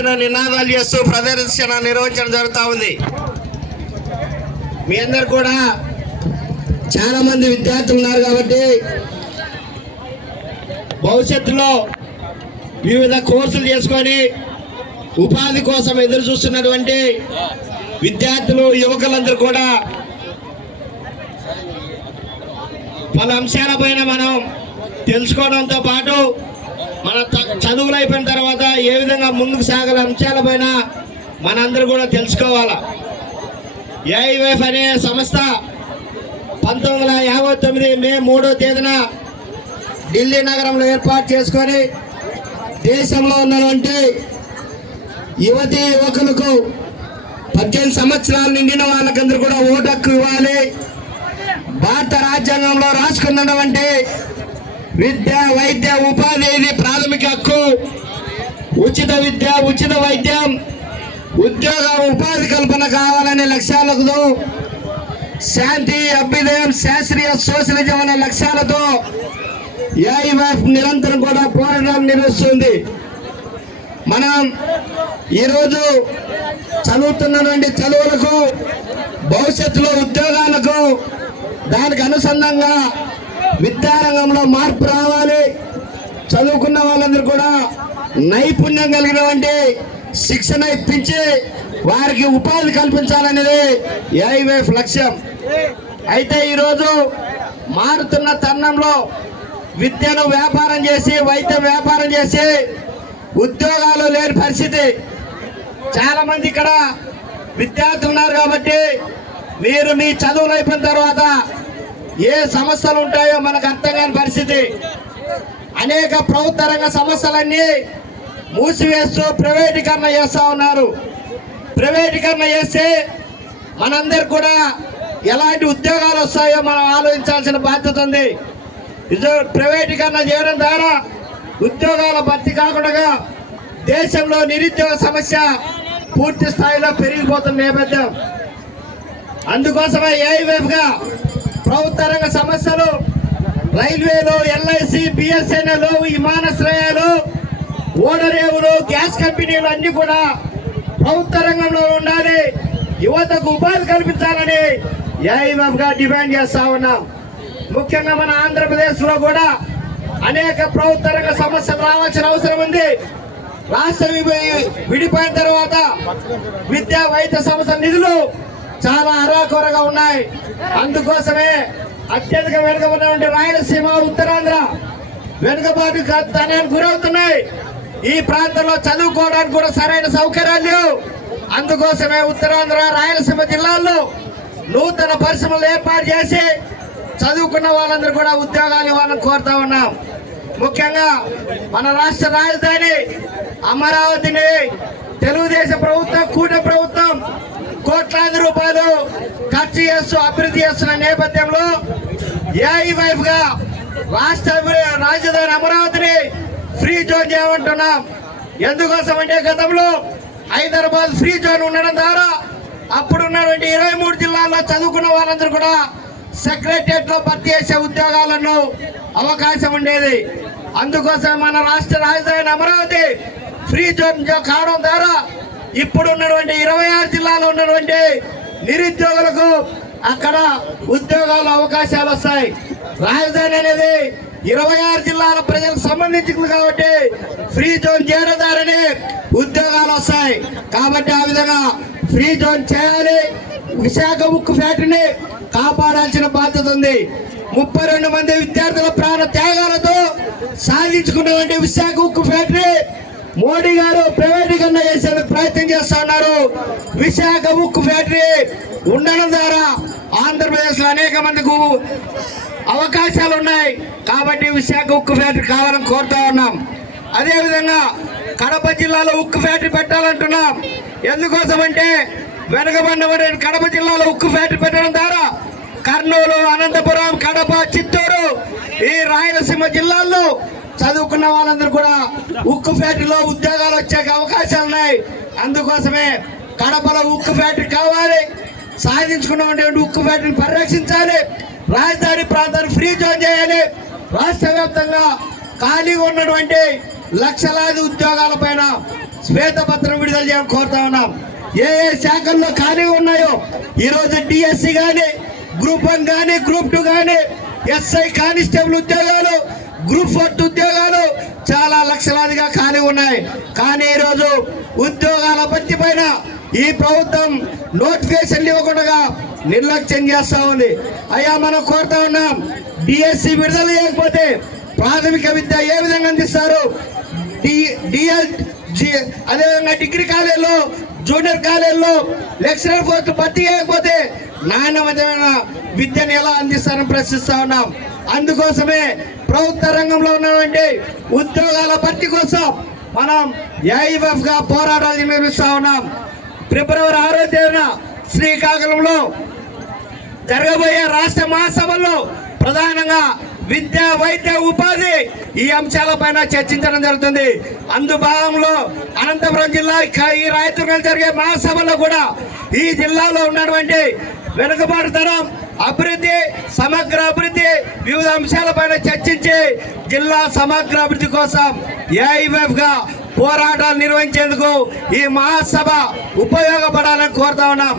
ఎత్తున నినాదాలు చేస్తూ ప్రదర్శన నిర్వహించడం జరుగుతూ ఉంది. మీ అందరు కూడా చాలా మంది విద్యార్థులు ఉన్నారు కాబట్టి భవిష్యత్తులో వివిధ కోర్సులు చేసుకొని ఉపాధి కోసం ఎదురు చూస్తున్నటువంటి విద్యార్థులు యువకులందరూ కూడా పలు అంశాలపైన మనం తెలుసుకోవడంతో పాటు మన చదువులు అయిపోయిన తర్వాత ఏ విధంగా ముందుకు సాగల అంశాలపైన మనందరూ కూడా తెలుసుకోవాలా? ఏఐవైఫ్ అనే సంస్థ పంతొమ్మిది వందల యాభై తొమ్మిది మే మూడో తేదీన ఢిల్లీ నగరంలో ఏర్పాటు చేసుకొని దేశంలో ఉన్నటువంటి యువతి యువకులకు పద్దెనిమిది సంవత్సరాలు నిండిన వాళ్ళకందరూ కూడా ఓటు హక్కు ఇవ్వాలి. భారత రాజ్యాంగంలో రాసుకున్నటువంటి విద్య వైద్య ఉపాధి ఇది ప్రాథమిక హక్కు ఉచిత విద్య ఉచిత వైద్యం ఉద్యోగ ఉపాధి కల్పన కావాలనే లక్ష్యాలతో శాంతి అభ్యుదయం శాస్త్రీయ సోషలిజం అనే లక్ష్యాలతో ఏఐఎఫ్ నిరంతరం కూడా పోరాటం నిర్వహిస్తుంది. మనం ఈరోజు చదువుతున్నటువంటి చదువులకు భవిష్యత్తులో ఉద్యోగాలకు దానికి అనుసంధంగా విద్యారంగంలో మార్పు రావాలి. చదువుకున్న వాళ్ళందరూ కూడా నైపుణ్యం కలిగినటువంటి శిక్షణ ఇప్పించి వారికి ఉపాధి కల్పించాలనేది ఏఐవైఎఫ్ లక్ష్యం. అయితే ఈరోజు మారుతున్న తరుణంలో విద్యను వ్యాపారం చేసి వైద్యం వ్యాపారం చేసి ఉద్యోగాలు లేని పరిస్థితి. చాలామంది ఇక్కడ విద్యార్థులు ఉన్నారు కాబట్టి మీరు మీ చదువులు అయిపోయిన తర్వాత ఏ సమస్యలు ఉంటాయో మనకు అర్థం కాని పరిస్థితి. అనేక ప్రభుత్వ రంగ సంస్థలన్నీ మూసివేస్తూ ప్రైవేటీకరణ చేస్తూ ఉన్నారు. ప్రైవేటీకరణ చేస్తే మనందరు కూడా ఎలాంటి ఉద్యోగాలు వస్తాయో మనం ఆలోచించాల్సిన బాధ్యత ఉంది. ఇది ప్రైవేటీకరణ చేయడం ద్వారా ఉద్యోగాల భర్తీ కాకుండా దేశంలో నిరుద్యోగ సమస్య పూర్తి స్థాయిలో పెరిగిపోతున్న నేపథ్యం. అందుకోసమే ఏఐవైఫ్గా ప్రభుత్వ రంగ సమస్యలు రైల్వేలు ఎల్ఐసి బిఎస్ఎన్ఎల్ విమానాశ్రయాలు ఓడరేవులు గ్యాస్ కంపెనీలు అన్ని కూడా ప్రభుత్వ రంగంలో ఉండాలి. యువతకు ఉపాధి కల్పించాలని ఏఐఎఫ్గా డిమాండ్ చేస్తా ఉన్నాం. ముఖ్యంగా మన ఆంధ్రప్రదేశ్లో కూడా అనేక ప్రభుత్వ రంగ సమస్యలు రావాల్సిన అవసరం ఉంది. రాష్ట్ర విడిపోయిన తర్వాత విద్యా వైద్య సంస్థ నిధులు చాలా అరాకొరగా ఉన్నాయి. అందుకోసమే అత్యధిక వెనుకబడినటువంటి రాయలసీమ ఉత్తరాంధ్ర వెనుకబాటు ధనానికి గురవుతున్నాయి. ఈ ప్రాంతంలో చదువుకోవడానికి కూడా సరైన సౌకర్యాలు లేవు. అందుకోసమే ఉత్తరాంధ్ర రాయలసీమ జిల్లాల్లో నూతన పరిశ్రమలు ఏర్పాటు చేసి చదువుకున్న వాళ్ళందరూ కూడా ఉద్యోగాలు ఇవ్వాలని కోరుతా ఉన్నాం. ముఖ్యంగా మన రాష్ట్ర రాజధాని అమరావతిని తెలుగుదేశం ప్రభుత్వం కూట ప్రభుత్వం కోట్లాది రూపాయలు ఖర్చు చేస్తూ అభివృద్ధి చేస్తున్న నేపథ్యంలో ఏఐవైఫ్గా రాష్ట్ర రాజధాని అమరావతిని ఫ్రీ జోన్ చేయమంటున్నాం. ఎందుకోసం అంటే గతంలో హైదరాబాద్ ఫ్రీ జోన్ ఉండడం ద్వారా అప్పుడు ఉన్నటువంటి ఇరవై మూడు జిల్లాల్లో చదువుకున్న వాళ్ళందరూ కూడా సెక్రటరియట్లో భర్తీ చేసే ఉద్యోగాలను అవకాశం ఉండేది. అందుకోసం మన రాష్ట్ర రాజధాని అమరావతి ఫ్రీ జోన్ జో- కావడం ద్వారా ఇప్పుడు ఉన్నటువంటి ఇరవై ఆరు జిల్లాలో ఉన్నటువంటి నిరుద్యోగులకు అక్కడ ఉద్యోగాలు అవకాశాలు వస్తాయి. రాజధాని అనేది ఇరవై ఆరు జిల్లాల ప్రజలకు సంబంధించింది కాబట్టి ఫ్రీ జోన్ చేరదారని ఉద్యోగాలు వస్తాయి. కాబట్టి ఆ విధంగా ఫ్రీ జోన్ చేయాలి. విశాఖ ఉక్కు ఫ్యాక్టరీని కాపాడాల్సిన బాధ్యత ఉంది. ముప్పై రెండు మంది విద్యార్థుల ప్రాణ త్యాగాలతో సాధించుకున్నటువంటి విశాఖ ఉక్కు ఫ్యాక్టరీ మోడీ గారు ప్రైవేటీకరణ చేసేందుకు ప్రయత్నం చేస్తా ఉన్నారు. విశాఖ ఉక్కు ఫ్యాక్టరీ ఉండడం ద్వారా ఆంధ్రప్రదేశ్లో అనేక మందికి అవకాశాలు ఉన్నాయి. కాబట్టి విశాఖ ఉక్కు ఫ్యాక్టరీ కావాలని కోరుతా ఉన్నాం. అదేవిధంగా కడప జిల్లాలో ఉక్కు ఫ్యాక్టరీ పెట్టాలంటున్నాం. ఎందుకోసం అంటే వెనకబడిన కడప జిల్లాలో ఉక్కు ఫ్యాక్టరీ పెట్టడం ద్వారా కర్నూలు అనంతపురం కడప చిత్తూరు ఈ రాయలసీమ జిల్లాల్లో చదువుకున్న వాళ్ళందరూ కూడా ఉక్కు ఫ్యాక్టరీలో ఉద్యోగాలు వచ్చే అవకాశాలు ఉన్నాయి. అందుకోసమే కడపలో ఉక్కు ఫ్యాక్టరీ కావాలి. సాధించుకున్నటువంటి ఉక్కు ఫ్యాక్టరీని పరిరక్షించాలి. రాజధాని ప్రాంతాన్ని ఫ్రీ జోన్ చేయాలి. రాష్ట్ర వ్యాప్తంగా ఖాళీగా ఉన్నటువంటి లక్షలాది ఉద్యోగాల పైన శ్వేతపత్రం విడుదల చేయాలని కోరుతా ఉన్నాం. ఏ ఏ శాఖల్లో ఖాళీ ఉన్నాయో ఈరోజు డిఎస్సి కానీ గ్రూప్ వన్ కానీ గ్రూప్ టూ కానీ ఎస్ఐ కానిస్టేబుల్ ఉద్యోగాలు గ్రూప్ ఫోర్త్ ఉద్యోగాలు చాలా లక్షలాదిగా ఖాళీ ఉన్నాయి. కానీ ఈరోజు ఉద్యోగాల భర్తీ పైన ఈ ప్రభుత్వం నోటిఫికేషన్ ఇవ్వకుండా నిర్లక్ష్యం చేస్తూ ఉంది. అయ్యా మనం కోరుతా ఉన్నాం డిఎస్సి విడుదల చేయకపోతే ప్రాథమిక విద్య ఏ విధంగా అందిస్తారు? డి- డిఎల్ జి- అదేవిధంగా డిగ్రీ కాలేజీలో జూనియర్ కాలేజీలో లెక్చరర్ పోస్టు భర్తీ చేయకపోతే నాణ్యమైన విద్యను ఎలా అందిస్తారని ప్రశ్నిస్తా ఉన్నాం. అందుకోసమే ప్రభుత్వ రంగంలో ఉన్నటువంటి ఉద్యోగాల భర్తీ కోసం మనం ఏఐఎఫ్గా పోరాటాలు నిర్వహిస్తా ఉన్నాం. ఫిబ్రవరి ఆరో తేదీన శ్రీకాకుళంలో జరగబోయే రాష్ట్ర మహాసభల్లో ప్రధానంగా విద్య వైద్య ఉపాధి ఈ అంశాలపైన చర్చించడం జరుగుతుంది. అందు భాగంలో అనంతపురం జిల్లా ఈ రాయదుర్గంలో జరిగే మహాసభలో కూడా ఈ జిల్లాలో ఉన్నటువంటి వెనుకబాటుతనం అభివృద్ధి సమగ్ర అభివృద్ధి వివిధ అంశాలపైన చర్చించి జిల్లా సమగ్ర అభివృద్ధి కోసం ఏఐఎఫ్గా పోరాటాలు నిర్వహించేందుకు ఈ మహాసభ ఉపయోగపడాలని కోరుతా ఉన్నాం.